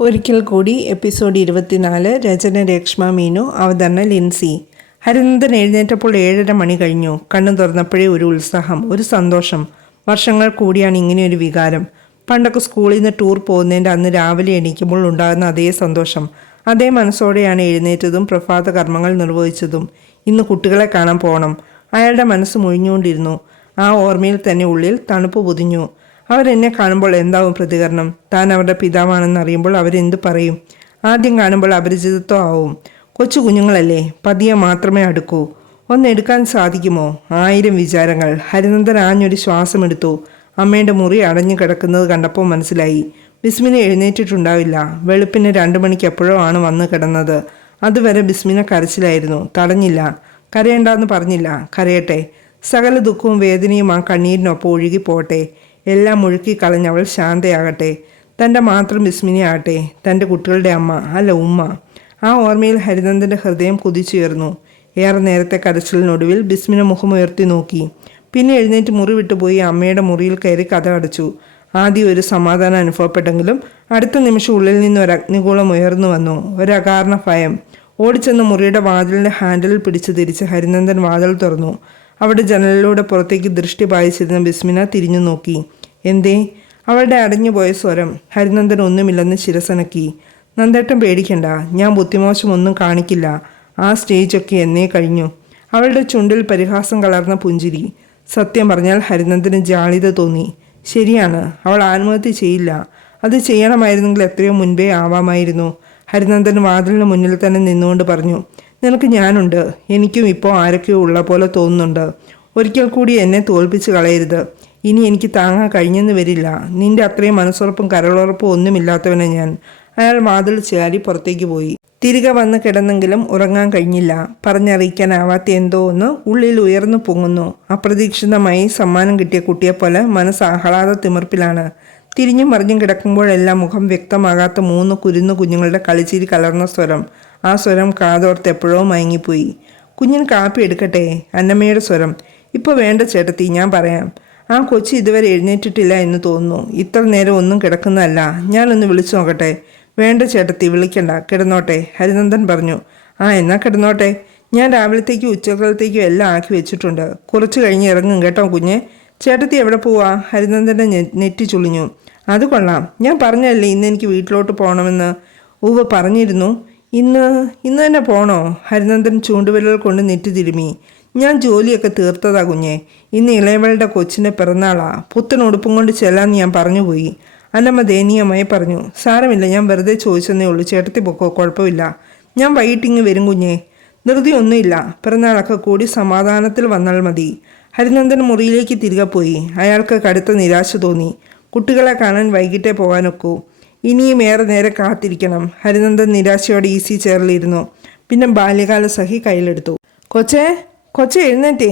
ഒരിക്കൽ കൂടി എപ്പിസോഡ് ഇരുപത്തിനാല് രചന രേഷ്മ മീനു അവതരണ ലിൻസി. ഹരിനന്ദൻ എഴുന്നേറ്റപ്പോൾ ഏഴര മണി കഴിഞ്ഞു. കണ്ണു തുറന്നപ്പോഴേ ഒരു ഉത്സാഹം ഒരു സന്തോഷം. വർഷങ്ങൾ കൂടിയാണ് ഇങ്ങനെ ഒരു വികാരം. പണ്ടൊക്കെ സ്കൂളിൽ നിന്ന് ടൂർ പോകുന്നതിന്റെ അന്ന് രാവിലെ എണീക്കുമ്പോൾ ഉണ്ടാകുന്ന അതേ സന്തോഷം. അതേ മനസ്സോടെയാണ് എഴുന്നേറ്റതും പ്രഭാത കർമ്മങ്ങൾ നിർവഹിച്ചതും. ഇന്ന് കുട്ടികളെ കാണാൻ പോകണം അയാളുടെ മനസ്സ് മുഴിഞ്ഞുകൊണ്ടിരുന്നു. ആ ഓർമ്മയിൽ തന്നെ ഉള്ളിൽ തണുപ്പ് പൊതിഞ്ഞു. അവരെന്നെ കാണുമ്പോൾ എന്താവും പ്രതികരണം? താൻ അവരുടെ പിതാവാണെന്ന് അറിയുമ്പോൾ അവരെന്ത് പറയും? ആദ്യം കാണുമ്പോൾ അപരിചിതത്വം ആവും. കൊച്ചു കുഞ്ഞുങ്ങളല്ലേ പതിയെ മാത്രമേ അടുക്കൂ. ഒന്നെടുക്കാൻ സാധിക്കുമോ? ആയിരം വിചാരങ്ങൾ. ഹരിനന്ദൻ ആഞ്ഞൊരു ശ്വാസമെടുത്തു. അമ്മയുടെ മുറി അടഞ്ഞു കിടക്കുന്നത് കണ്ടപ്പോൾ മനസ്സിലായി. ബിസ്മിനെ എഴുന്നേറ്റിട്ടുണ്ടാവില്ല. വെളുപ്പിന് രണ്ടു മണിക്ക് എപ്പോഴോ ആണ് വന്ന് കിടന്നത്. അതുവരെ ബിസ്മിന കരച്ചിലായിരുന്നു. തടഞ്ഞില്ല. കരയണ്ടെന്ന് പറഞ്ഞില്ല. കരയട്ടെ. സകല ദുഃഖവും വേദനയും ആ കണ്ണീരിനൊപ്പം ഒഴുകി പോട്ടെ. എല്ലാം ഒഴുക്കി കളഞ്ഞവൾ ശാന്തയാകട്ടെ. തന്റെ മാത്രം വിസ്മിനിയാകട്ടെ തന്റെ കുട്ടികളുടെ അമ്മ അല്ല ഉമ്മ. ആ ഓർമ്മയിൽ ഹരിനന്ദന്റെ ഹൃദയം കുതിച്ചുയർന്നു. ഏറെ നേരത്തെ കരച്ചിലിനൊടുവിൽ ബിസ്മിന മുഖമുയർത്തി നോക്കി. പിന്നെ എഴുന്നേറ്റ് മുറി വിട്ടുപോയി അമ്മയുടെ മുറിയിൽ കയറി കഥ അടച്ചു ആദ്യം ഒരു സമാധാനം അനുഭവപ്പെട്ടെങ്കിലും അടുത്ത നിമിഷം ഉള്ളിൽ നിന്ന് ഒരു അഗ്നികൂളം ഉയർന്നു വന്നു. ഒരകാരണ ഭയം. ഓടിച്ചെന്ന് മുറിയുടെ വാതിലിന്റെ ഹാൻഡിൽ പിടിച്ചു തിരിച്ച് ഹരിനന്ദൻ വാതിൽ തുറന്നു. അവിടെ ജനലിലൂടെ പുറത്തേക്ക് ദൃഷ്ടി പായിച്ചിരുന്ന ബിസ്മിന തിരിഞ്ഞു നോക്കി. എന്തേ? അവളുടെ അടഞ്ഞുപോയ സ്വരം ഹരിനന്ദൻ ഒന്നുമില്ലെന്ന് ശിരസനക്കി. നന്ദേട്ടൻ പേടിക്കണ്ട ഞാൻ ബുദ്ധിമോശമൊന്നും കാണിക്കില്ല. ആ സ്റ്റേജൊക്കെ എന്നേ കഴിഞ്ഞു. അവളുടെ ചുണ്ടിൽ പരിഹാസം കലർന്ന പുഞ്ചിരി. സത്യം പറഞ്ഞാൽ ഹരിനന്ദന് ജാളിത തോന്നി. ശരിയാണ് അവൾ ആത്മഹത്യ ചെയ്യില്ല. അത് ചെയ്യണമായിരുന്നെങ്കിൽ എത്രയോ മുൻപേ ആവാമായിരുന്നു. ഹരിനന്ദൻ വാതിലിന് മുന്നിൽ തന്നെ നിന്നുകൊണ്ട് പറഞ്ഞു നിനക്ക് ഞാനുണ്ട്. എനിക്കും ഇപ്പോൾ ആരൊക്കെയോ ഉള്ള പോലെ തോന്നുന്നുണ്ട്. ഒരിക്കൽ കൂടി എന്നെ തോൽപ്പിച്ച് കളയരുത്. ഇനി എനിക്ക് താങ്ങാൻ കഴിഞ്ഞെന്ന് വരില്ല. നിന്റെ അത്രയും മനസ്സുറപ്പും കരളുറപ്പും ഒന്നുമില്ലാത്തവനെ ഞാൻ. അയാൾ വാതിൽ ചാരി പുറത്തേക്ക് പോയി. തിരികെ വന്ന് കിടന്നെങ്കിലും ഉറങ്ങാൻ കഴിഞ്ഞില്ല. പറഞ്ഞറിയിക്കാനാവാത്ത എന്തോ ഒന്ന് ഉള്ളിൽ ഉയർന്നു പൊങ്ങുന്നു. അപ്രതീക്ഷിതമായി സമ്മാനം കിട്ടിയ കുട്ടിയെപ്പോലെ മനസ്സ് ആഹ്ലാദ തിമിർപ്പിലാണ്. തിരിഞ്ഞും മറിഞ്ഞും കിടക്കുമ്പോഴെല്ലാം മുഖം വ്യക്തമാകാത്ത മൂന്ന് കുരുന്നു കുഞ്ഞുങ്ങളുടെ കളിച്ചിരി കലർന്ന സ്വരം. ആ സ്വരം കാതോർത്ത് എപ്പോഴോ മയങ്ങിപ്പോയി. കുഞ്ഞിന് കാപ്പി എടുക്കട്ടെ? അന്നമ്മയുടെ സ്വരം. ഇപ്പോൾ വേണ്ട ചേട്ടത്തി ഞാൻ പറയാം. ആ കൊച്ചി ഇതുവരെ എഴുന്നേറ്റിട്ടില്ല എന്ന് തോന്നുന്നു. ഇത്ര നേരം ഒന്നും കിടക്കുന്നതല്ല. ഞാനൊന്ന് വിളിച്ചു നോക്കട്ടെ. വേണ്ട ചേട്ടത്തി വിളിക്കണ്ട. കിടന്നോട്ടെ. ഹരിനന്ദൻ പറഞ്ഞു. ആ എന്നാ കിടന്നോട്ടെ. ഞാൻ രാവിലത്തേക്കും ഉച്ചക്കാലത്തേക്കും എല്ലാം ആക്കി വെച്ചിട്ടുണ്ട്. കുറച്ച് കഴിഞ്ഞ് ഇറങ്ങും കേട്ടോ കുഞ്ഞെ. ചേട്ടത്തി എവിടെ പോവാ? ഹരിനന്ദന്റെ നെറ്റി ചുളിഞ്ഞു. അത് കൊള്ളാം. ഞാൻ പറഞ്ഞല്ലേ ഇന്ന് എനിക്ക് വീട്ടിലോട്ട് പോകണമെന്ന്. ഉവ്വ് പറഞ്ഞിരുന്നു. ഇന്ന് ഇന്ന് തന്നെ പോണോ? ഹരിനന്ദൻ ചൂണ്ടുവിരൽ കൊണ്ട് നെറ്റി തിരുമി. ഞാൻ ജോലിയൊക്കെ തീർത്തതാ കുഞ്ഞെ. ഇന്ന് ഇളയവളുടെ കൊച്ചിന്റെ പിറന്നാളാ. പുത്തൻ ഉടുപ്പും കൊണ്ട് ചെല്ലാന്ന് ഞാൻ പറഞ്ഞുപോയി. അന്നമ്മ ദയനീയമായി പറഞ്ഞു സാരമില്ല ഞാൻ വെറുതെ ചോദിച്ചെന്നേ ഉള്ളൂ. ചേട്ടത്തി പൊക്കോ കുഴപ്പമില്ല. ഞാൻ വൈകിട്ടിങ്ങ് വരും കുഞ്ഞെ. ധൃതി ഒന്നുമില്ല. പിറന്നാളൊക്കെ കൂടി സമാധാനത്തിൽ വന്നാൽ മതി. ഹരിനന്ദൻ മുറിയിലേക്ക് തിരികെ പോയി. അയാൾക്ക് കടുത്ത നിരാശ തോന്നി. കുട്ടികളെ കാണാൻ വൈകിട്ടേ പോകാനൊക്കൂ. ഇനിയും ഏറെ നേരെ കാത്തിരിക്കണം. ഹരിനന്ദൻ നിരാശയോടെ ഈസി ചേറിലിരുന്നു പിന്നെ ബാല്യകാല സഖി കയ്യിലെടുത്തു. കൊച്ചേ കൊച്ചെ എഴുന്നേറ്റേ.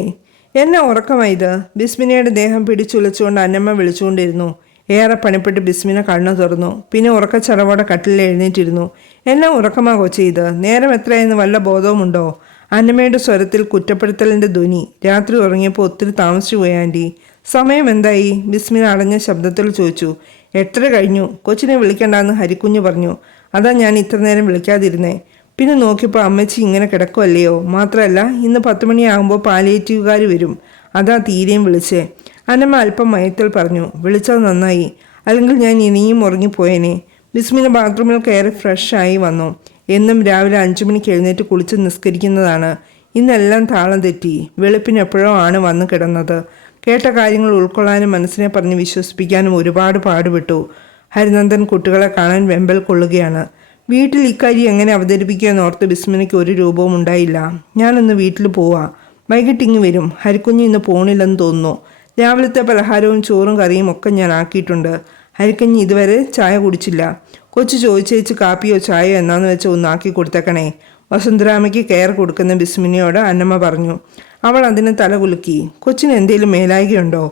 എന്നെ ഉറക്കമായത് ബിസ്മിനയുടെ ദേഹം പിടിച്ചുലച്ചുകൊണ്ട് അന്നമ്മ വിളിച്ചുകൊണ്ടിരുന്നു. ഏറെ പണിപ്പെട്ട് ബിസ്മിന കണ്ണു തുറന്നു. പിന്നെ ഉറക്കച്ചടവോടെ കട്ടിലിൽ എഴുന്നേറ്റിരുന്നു. എന്നെ ഉറക്കമാ കൊച്ചെ ഇത്? നേരം എത്രയെന്ന് വല്ല ബോധവുമുണ്ടോ? അന്നമ്മയുടെ സ്വരത്തിൽ കുറ്റപ്പെടുത്തലിന്റെ ധ്വനി. രാത്രി ഉറങ്ങിയപ്പോൾ ഒത്തിരി താമസിച്ചു പോയി ആന്റി സമയം എന്തായി? ബിസ്മിന അടഞ്ഞ ശബ്ദത്തിൽ ചോദിച്ചു. എട്ടര കഴിഞ്ഞു? കൊച്ചിനെ വിളിക്കണ്ടെന്ന് ഹരിക്കുഞ്ഞ് പറഞ്ഞു. അതാ ഞാൻ ഇത്ര നേരം വിളിക്കാതിരുന്നേ. പിന്നെ നോക്കിയപ്പോൾ അമ്മച്ചി ഇങ്ങനെ കിടക്കുമല്ലയോ മാത്രമല്ല ഇന്ന് പത്ത് മണിയാകുമ്പോൾ പാലിയേറ്റീവുകാർ വരും. അതാ തീരെയും വിളിച്ചേ. അന്നമ്മ അല്പം മയത്തിൽ പറഞ്ഞു. വിളിച്ചത് നന്നായി. അല്ലെങ്കിൽ ഞാൻ ഇനിയും ഉറങ്ങിപ്പോയേനെ. ബിസ്മിന് ബാത്റൂമിൽ കയറി ഫ്രഷായി വന്നു. എന്നും രാവിലെ അഞ്ചു മണിക്ക് എഴുന്നേറ്റ് കുളിച്ച് നിസ്കരിക്കുന്നതാണ്. ഇന്നെല്ലാം താളം തെറ്റി. വെളുപ്പിനെപ്പോഴോ ആണ് വന്നു കിടന്നത്. കേട്ട കാര്യങ്ങൾ ഉൾക്കൊള്ളാനും മനസ്സിനെ പറഞ്ഞ് വിശ്വസിപ്പിക്കാനും ഒരുപാട് പാടുപെട്ടു. ഹരിനന്ദൻ കുട്ടികളെ കാണാൻ വെമ്പൽ കൊള്ളുകയാണ്. വീട്ടിൽ ഇക്കാര്യം എങ്ങനെ അവതരിപ്പിക്കുക ഓർത്ത് ബിസ്മിനയ്ക്ക് ഒരു രൂപവും ഉണ്ടായില്ല. ഞാനൊന്ന് വീട്ടിൽ പോവാ. വൈകിട്ട് ഇങ്ങ് വരും. ഹരിക്കുഞ്ഞ് ഇന്ന് പോണില്ലെന്ന് തോന്നുന്നു. രാവിലത്തെ പലഹാരവും ചോറും കറിയും ഒക്കെ ഞാൻ ആക്കിയിട്ടുണ്ട്. ഹരിക്കഞ്ഞി ഇതുവരെ ചായ കുടിച്ചില്ല. കൊച്ചു ചോദിച്ചേച്ച് കാപ്പിയോ ചായയോ എന്നാന്ന് വെച്ചാൽ ഒന്നാക്കി കൊടുത്തേക്കണേ. വസുന്ധരാമയ്ക്ക് കെയർ കൊടുക്കുന്ന ബിസ്മിനിയോട് അന്നമ്മ പറഞ്ഞു. അവൾ അതിന് തലകുലുക്കി കൊച്ചിന് എന്തേലും മേലായികയുണ്ടോ?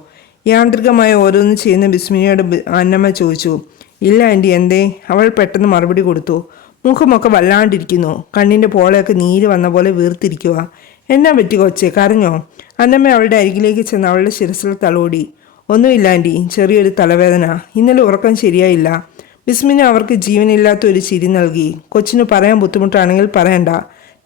യാന്ത്രികമായ ഓരോന്ന് ചെയ്യുന്ന ബിസ്മിനിയോട് അന്നമ്മ ചോദിച്ചു. ഇല്ല ആന്റി എന്തേ? അവൾ പെട്ടെന്ന് മറുപടി കൊടുത്തു. മുഖമൊക്കെ വല്ലാണ്ടിരിക്കുന്നു. കണ്ണിന്റെ പോളയൊക്കെ നീര് വന്ന പോലെ വീർത്തിരിക്കുക എന്നാ പറ്റി കൊച്ചേ? കരഞ്ഞോ? അന്നമ്മ അവളുടെ അരികിലേക്ക് ചെന്ന് അവളുടെ ശിരസിൽ തലോടി. ഒന്നുമില്ല ആന്റി ചെറിയൊരു തലവേദന. ഇന്നലെ ഉറക്കം ശരിയായില്ല. ബിസ്മിന് അവർക്ക് ജീവനില്ലാത്ത ഒരു ചിരി നൽകി. കൊച്ചിന് പറയാൻ ബുദ്ധിമുട്ടാണെങ്കിൽ പറയണ്ട.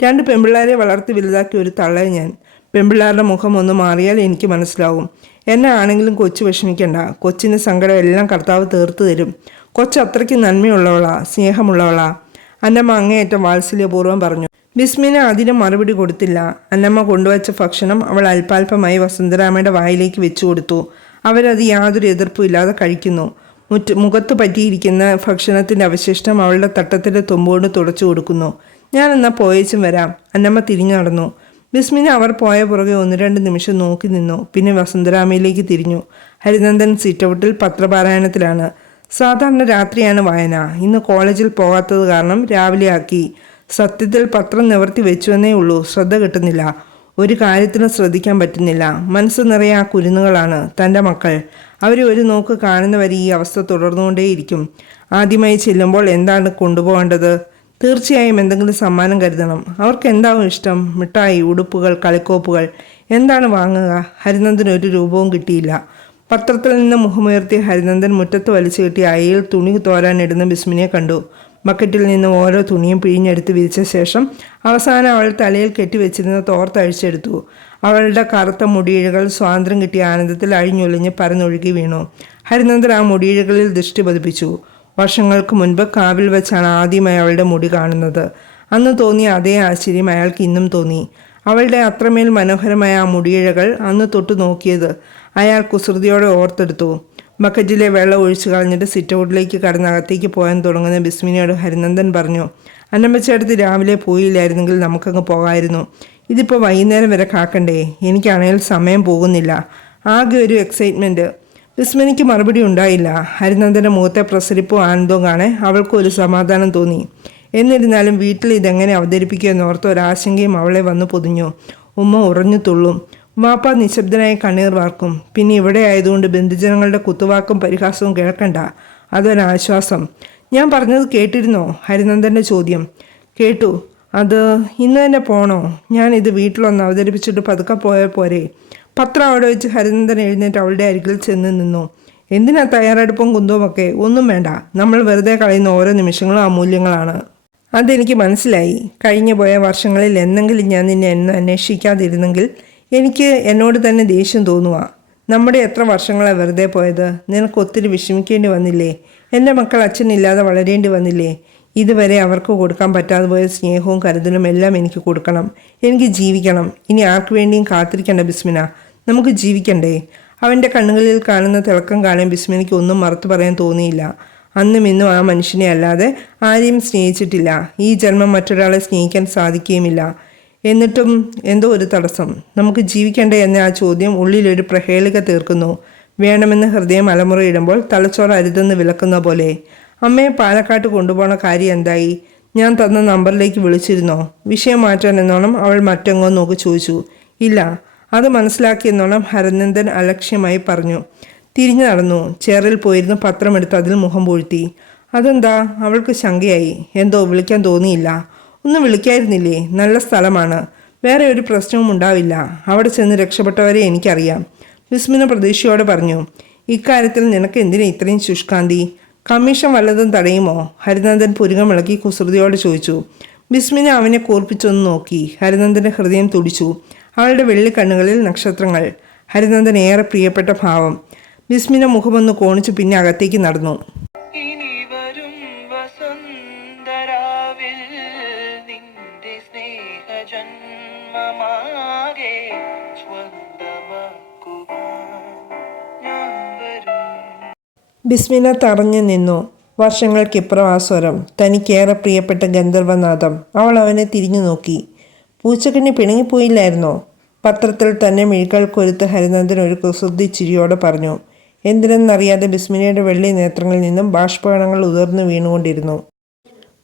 രണ്ട് പെൺപിള്ളേരെ വളർത്തി വലുതാക്കിയ ഒരു തള്ളയെ ഞാൻ പെമ്പിള്ളാരുടെ മുഖം ഒന്ന് മാറിയാൽ എനിക്ക് മനസ്സിലാവും. എന്നെ ആണെങ്കിലും കൊച്ചു വിഷമിക്കണ്ട. കൊച്ചിന്റെ സങ്കടം എല്ലാം കർത്താവ് തീർത്തു തരും. കൊച്ച് അത്രയ്ക്ക് നന്മയുള്ളവളാ സ്നേഹമുള്ളവളാ. അന്നമ്മ അങ്ങേയറ്റം വാത്സല്യപൂർവം പറഞ്ഞു. ബിസ്മിന് അതിന് മറുപടി കൊടുത്തില്ല. അന്നമ്മ കൊണ്ടുവച്ച ഭക്ഷണം അവൾ അല്പാൽപമായി വസുന്ധരാമയുടെ വായിലേക്ക് വെച്ചു കൊടുത്തു. അവരത് യാതൊരു എതിർപ്പും ഇല്ലാതെ കഴിക്കുന്നു. മുറ്റ മുഖത്ത് പറ്റിയിരിക്കുന്ന ഭക്ഷണത്തിന്റെ അവശിഷ്ടം അവളുടെ തട്ടത്തിന്റെ തുമ്പോട് തുടച്ചു കൊടുക്കുന്നു. ഞാൻ എന്നാൽ പോയേച്ചും വരാം. അന്നമ്മ തിരിഞ്ഞു നടന്നു. ബിസ്മിനെ അവർ പോയ പുറകെ ഒന്ന് രണ്ട് നിമിഷം നോക്കി നിന്നു. പിന്നെ വസന്തരാമയിലേക്ക് തിരിഞ്ഞു. ഹരിനന്ദൻ സിറ്റൗട്ടിൽ പത്രപാരായണത്തിലാണ്. സാധാരണ രാത്രിയാണ് വായന. ഇന്ന് കോളേജിൽ പോകാത്തത് കാരണം രാവിലെ ആക്കി സത്യത്തിൽ പത്രം നിവർത്തി വെച്ചുവെന്നേ ഉള്ളൂ. ശ്രദ്ധ കിട്ടുന്നില്ല. ഒരു കാര്യത്തിനും ശ്രദ്ധിക്കാൻ പറ്റുന്നില്ല. മനസ്സ് നിറയെ ആ കുരുന്നുകളാണ് തന്റെ മക്കൾ. അവരെ ഒരു നോക്ക് കാണുന്നവരെ ഈ അവസ്ഥ തുടർന്നുകൊണ്ടേയിരിക്കും. ആദ്യമായി ചെല്ലുമ്പോൾ എന്താണ് കൊണ്ടുപോകേണ്ടത്? തീർച്ചയായും എന്തെങ്കിലും സമ്മാനം കരുതണം. അവർക്ക് എന്താവും ഇഷ്ടം? മിഠായി ഉടുപ്പുകൾ കളിക്കോപ്പുകൾ. എന്താണ് വാങ്ങുക? ഹരിനന്ദന് ഒരു രൂപവും കിട്ടിയില്ല. പത്രത്തിൽ നിന്ന് മുഖമുയർത്തി ഹരിനന്ദൻ മുറ്റത്ത് വലിച്ചു കിട്ടി അയയിൽ തുണി തോരാനിടുന്ന ബിസ്മിനെ കണ്ടു. ബക്കറ്റിൽ നിന്ന് ഓരോ തുണിയും പിഴിഞ്ഞെടുത്ത് വിരിച്ച ശേഷം അവസാനം അവൾ തലയിൽ കെട്ടിവെച്ചിരുന്ന തോർത്തഴിച്ചെടുത്തു അവളുടെ കറുത്ത മുടിയിഴകൾ സ്വാതന്ത്ര്യം കിട്ടിയ ആനന്ദത്തിൽ അഴിഞ്ഞൊലിഞ്ഞ് പരന്നൊഴുകി വീണു. ഹരിനന്ദൻ ആ മുടിയിഴകളിൽ ദൃഷ്ടി പതിപ്പിച്ചു. വർഷങ്ങൾക്ക് മുൻപ് കാവിൽ വെച്ചാണ് ആദ്യമായി അവളുടെ മുടി കാണുന്നത്. അന്ന് തോന്നിയ അതേ ആശ്ചര്യം അയാൾക്ക് ഇന്നും തോന്നി. അവളുടെ അത്രമേൽ മനോഹരമായ ആ മുടിയിഴകൾ അന്ന് തൊട്ട് നോക്കിയത് അയാൾ കുസൃതിയോടെ ഓർത്തെടുത്തു. ബക്കറ്റിലെ വെള്ളം ഒഴിച്ചു കളഞ്ഞിട്ട് സിറ്റൗട്ടിലേക്ക് കടന്നകത്തേക്ക് പോകാൻ തുടങ്ങുന്ന ബിസ്മിനിയോട് ഹരിനന്ദൻ പറഞ്ഞു അന്നമ്മച്ചേട്ടത്തി രാവിലെ പോയില്ലായിരുന്നെങ്കിൽ നമുക്കങ്ങ് പോകാമായിരുന്നു ഇതിപ്പോൾ വൈകുന്നേരം വരെ കാക്കണ്ടേ. എനിക്കാണെങ്കിൽ സമയം പോകുന്നില്ല. ആകെ ഒരു എക്സൈറ്റ്മെന്റ് വിസ്മനിക്ക് മറുപടി ഉണ്ടായില്ല. ഹരിനന്ദന്റെ മുഖത്തെ പ്രസരിപ്പോ ആനന്ദവും കാണെ അവൾക്ക് ഒരു സമാധാനം തോന്നി. എന്നിരുന്നാലും വീട്ടിൽ ഇതെങ്ങനെ അവതരിപ്പിക്കുക എന്നോർത്ത് ഒരാശങ്കയും അവളെ വന്നു പൊതിഞ്ഞു. ഉമ്മ ഉറഞ്ഞു തുള്ളും. വാപ്പ നിശബ്ദനായി കണ്ണീർ വാർക്കും. പിന്നെ ഇവിടെ ആയതുകൊണ്ട് ബന്ധുജനങ്ങളുടെ കുത്തുവാക്കും പരിഹാസവും കേൾക്കണ്ട. അതൊരാശ്വാസം. ഞാൻ പറഞ്ഞത് കേട്ടിരുന്നോ? ഹരിനന്ദന്റെ ചോദ്യം. കേട്ടു. അത് ഇന്ന് തന്നെ പോണോ? ഞാൻ ഇത് വീട്ടിലൊന്ന് അവതരിപ്പിച്ചിട്ട് പതുക്കെ പോയാൽ പോരെ. പത്രം അവിടെ വെച്ച് ഹരിനന്ദൻ എഴുന്നേറ്റ് അവളുടെ അരികിൽ ചെന്ന് നിന്നു. എന്തിനാ തയ്യാറെടുപ്പും കുന്തവുമൊക്കെ ഒന്നും വേണ്ട. നമ്മൾ വെറുതെ കളയുന്ന ഓരോ നിമിഷങ്ങളും അമൂല്യങ്ങളാണ്. അതെനിക്ക് മനസ്സിലായി. കഴിഞ്ഞു പോയ വർഷങ്ങളിൽ എന്നെങ്കിലും ഞാൻ നിന്നെ എന്നെ അന്വേഷിക്കാതിരുന്നെങ്കിൽ എനിക്ക് എന്നോട് തന്നെ ദേഷ്യം തോന്നുക നമ്മുടെ എത്ര വർഷങ്ങളാണ് വെറുതെ പോയത്? നിനക്ക് ഒത്തിരി വിഷമിക്കേണ്ടി വന്നില്ലേ? എന്റെ മക്കൾ അച്ഛനില്ലാതെ വളരേണ്ടി വന്നില്ലേ? ഇതുവരെ അവർക്ക് കൊടുക്കാൻ പറ്റാതെ പോയ സ്നേഹവും കരുതലും എല്ലാം എനിക്ക് കൊടുക്കണം. എനിക്ക് ജീവിക്കണം. ഇനി ആർക്കു വേണ്ടിയും കാത്തിരിക്കേണ്ട ബിസ്മിന. നമുക്ക് ജീവിക്കണ്ടേ? അവന്റെ കണ്ണുകളിൽ കാണുന്ന തിളക്കം കാണാൻ ബിസ്മിനിക്ക് ഒന്നും മറുത്തു പറയാൻ തോന്നിയില്ല. അന്നും ഇന്നും ആ മനുഷ്യനെ അല്ലാതെ ആരെയും സ്നേഹിച്ചിട്ടില്ല. ഈ ജന്മം മറ്റൊരാളെ സ്നേഹിക്കാൻ സാധിക്കുകയുമില്ല. എന്നിട്ടും എന്തോ ഒരു തടസ്സം. നമുക്ക് ജീവിക്കണ്ടേ എന്ന ആ ചോദ്യം ഉള്ളിലൊരു പ്രഹേളിക തീർക്കുന്നു. വേണമെന്ന് ഹൃദയം അലമുറയിടുമ്പോൾ തലച്ചോറ് അരുതെന്ന് വിലക്കുന്ന പോലെ. അമ്മയെ പാലക്കാട്ട് കൊണ്ടുപോണ കാര്യം എന്തായി? ഞാൻ തന്ന നമ്പറിലേക്ക് വിളിച്ചിരുന്നോ? വിഷയം മാറ്റാൻ എന്നോണം അവൾ മറ്റെങ്ങോ നോക്കി ചോദിച്ചു. ഇല്ല അത് മനസ്സിലാക്കിയെന്നോണം ഹരനന്ദൻ അലക്ഷ്യമായി പറഞ്ഞു. തിരിഞ്ഞു നടന്നു. ചേറിൽ പോയിരുന്നു. പത്രമെടുത്ത് അതിൽ മുഖം പൂഴ്ത്തി. അതെന്താ? അവൾക്ക് ശങ്കയായി. എന്തോ വിളിക്കാൻ തോന്നിയില്ല. ഒന്നും വിളിക്കായിരുന്നില്ലേ? നല്ല സ്ഥലമാണ്. വേറെ ഒരു പ്രശ്നവും ഉണ്ടാവില്ല. അവിടെ ചെന്ന് രക്ഷപ്പെട്ടവരെ എനിക്കറിയാം. വിസ്മിന പ്രതീക്ഷയോടെ പറഞ്ഞു. ഇക്കാര്യത്തിൽ നിനക്ക് എന്തിനാ ഇത്രയും ശുഷ്കാന്തി? കമ്മീഷൻ വല്ലതും തടയുമോ? ഹരിനന്ദൻ പുരുകമിളക്കി കുസൃതിയോട് ചോദിച്ചു. ബിസ്മിന അവനെ കൂർപ്പിച്ചൊന്ന് നോക്കി. ഹരിനന്ദന്റെ ഹൃദയം തുടിച്ചു. അവളുടെ വെള്ളിക്കണ്ണുകളിൽ നക്ഷത്രങ്ങൾ. ഹരിനന്ദൻ ഏറെ പ്രിയപ്പെട്ട ഭാവം. ബിസ്മിന മുഖമൊന്ന് കോണിച്ചു പിന്നെ അകത്തേക്ക് നടന്നു. ബിസ്മിന തറഞ്ഞു നിന്നു. വർഷങ്ങൾക്കിപ്പുറം ആ സ്വരം തനിക്കേറെ പ്രിയപ്പെട്ട ഗന്ധർവനാഥം. അവൾ അവനെ തിരിഞ്ഞു നോക്കി. പൂച്ചക്കണ്ണി പിണങ്ങിപ്പോയില്ലായിരുന്നോ? പത്രത്തിൽ തന്നെ മിഴികൾ കൊരുത്ത് ഹരിനന്ദൻ ഒരു കുസൃതി ചിരിയോടെ പറഞ്ഞു. എന്തിനെന്നറിയാതെ ബിസ്മിനയുടെ വെള്ളി നേത്രങ്ങളിൽ നിന്നും ബാഷ്പകണങ്ങൾ ഉതിർന്നു വീണുകൊണ്ടിരുന്നു.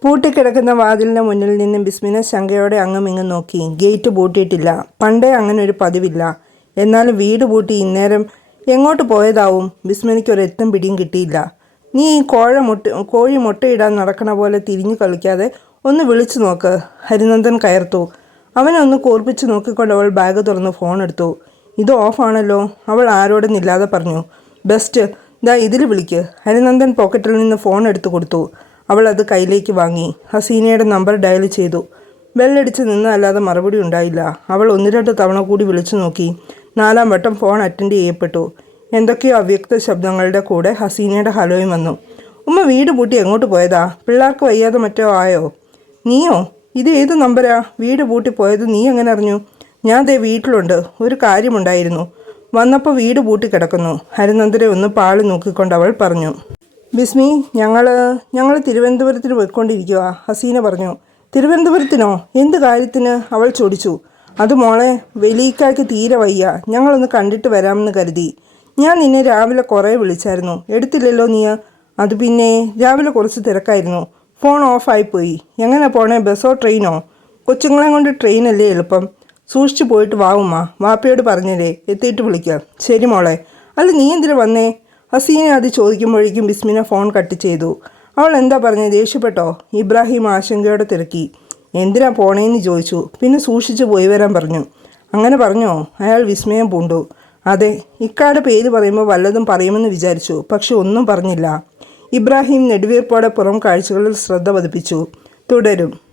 പൂട്ടിക്കിടക്കുന്ന വാതിലിന് മുന്നിൽ നിന്നും ബിസ്മിന ശങ്കയോടെ അങ്ങും ഇങ്ങും നോക്കി. ഗേറ്റ് പൂട്ടിയിട്ടില്ല. പണ്ടേ അങ്ങനെ ഒരു പതിവില്ല. എന്നാലും വീട് പൂട്ടി ഇന്നേരം എങ്ങോട്ട് പോയതാവും? ബിസ്മിനയ്ക്ക് ഒരു എത്തും പിടിയും കിട്ടിയില്ല. നീ ഈ കോഴ മുട്ട കോഴി മുട്ടയിടാൻ നടക്കണ പോലെ തിരിഞ്ഞു കളിക്കാതെ ഒന്ന് വിളിച്ചു നോക്ക്. ഹരിനന്ദൻ കയർത്തു. അവനെ ഒന്ന് കോർപ്പിച്ച് നോക്കിക്കൊണ്ട് അവൾ ബാഗ് തുറന്ന് ഫോൺ എടുത്തു. ഇത് ഓഫാണല്ലോ അവൾ ആരോടും ഇല്ലാതെ പറഞ്ഞു. ബെസ്റ്റ് ദാ ഇതിൽ വിളിക്ക്. ഹരിനന്ദൻ പോക്കറ്റിൽ നിന്ന് ഫോൺ എടുത്തു കൊടുത്തു. അവൾ അത് കയ്യിലേക്ക് വാങ്ങി. ഹസീനയുടെ നമ്പർ ഡയൽ ചെയ്തു. ബെല്ലടിച്ച് നിന്നല്ലാതെ മറുപടി ഉണ്ടായില്ല. അവൾ ഒന്ന് രണ്ട് തവണ കൂടി വിളിച്ചു നോക്കി. നാലാം വട്ടം ഫോൺ അറ്റൻഡ് ചെയ്യപ്പെട്ടു. എന്തൊക്കെയോ അവ്യക്ത ശബ്ദങ്ങളുടെ കൂടെ ഹസീനയുടെ ഹലോയും വന്നു. ഉമ്മ വീട് പൂട്ടി എങ്ങോട്ട് പോയതാ? പിള്ളേർക്ക് വയ്യാതെ മറ്റോ ആയോ? നീയോ? ഇത് ഏത് നമ്പരാ? വീട് പൂട്ടി പോയത് നീ എങ്ങനെ അറിഞ്ഞു? ഞാൻ ദേ വീട്ടിലുണ്ട്. ഒരു കാര്യമുണ്ടായിരുന്നു. വന്നപ്പോൾ വീട് പൂട്ടി കിടക്കുന്നു. ഹരിനന്ദരെ ഒന്ന് പാളി നോക്കിക്കൊണ്ട് അവൾ പറഞ്ഞു. ബിസ്മി ഞങ്ങൾ ഞങ്ങൾ തിരുവനന്തപുരത്തിന് പോയിക്കൊണ്ടിരിക്കുക ഹസീന പറഞ്ഞു. തിരുവനന്തപുരത്തിനോ? എന്ത് കാര്യത്തിന്? അവൾ ചോദിച്ചു. അത് മോളെ വെലീക്കായ്ക്ക് തീരെ വയ്യ. ഞങ്ങളൊന്ന് കണ്ടിട്ട് വരാമെന്ന് കരുതി. ഞാൻ നിന്നെ രാവിലെ കുറേ വിളിച്ചായിരുന്നു. എടുത്തില്ലല്ലോ നീ? അത് പിന്നെ രാവിലെ കുറച്ച് തിരക്കായിരുന്നു. ഫോൺ ഓഫായിപ്പോയി എങ്ങനെ പോണേ ബസ്സോ ട്രെയിനോ? കൊച്ചുങ്ങളെ കൊണ്ട് ട്രെയിനല്ലേ എളുപ്പം. സൂക്ഷിച്ചു പോയിട്ട് വാവുമ്മ വാപ്പയോട് പറഞ്ഞല്ലേ എത്തിയിട്ട് വിളിക്കാം. ശരി മോളെ. അല്ല നീ എന്തിനു വന്നേ? ഹസീനെ അത് ചോദിക്കുമ്പോഴേക്കും ബിസ്മിന ഫോൺ കട്ട് ചെയ്തു. അവൾ എന്താ പറഞ്ഞത് ദേഷ്യപ്പെട്ടോ? ഇബ്രാഹിം ആശങ്കയോടെ തിരക്കി. എന്തിനാ പോണേന്ന് ചോദിച്ചു. പിന്നെ സൂക്ഷിച്ചു പോയി വരാൻ പറഞ്ഞു. അങ്ങനെ പറഞ്ഞോ? അയാൾ വിസ്മയം പൂണ്ടു. അതെ ഇക്കാട് പേര് പറയുമ്പോൾ വല്ലതും പറയുമെന്ന് വിചാരിച്ചു പക്ഷെ ഒന്നും പറഞ്ഞില്ല. ഇബ്രാഹിം നെടുവീർപ്പോടെ പുറം കാഴ്ചകളിൽ ശ്രദ്ധ പതിപ്പിച്ചു. തുടരും.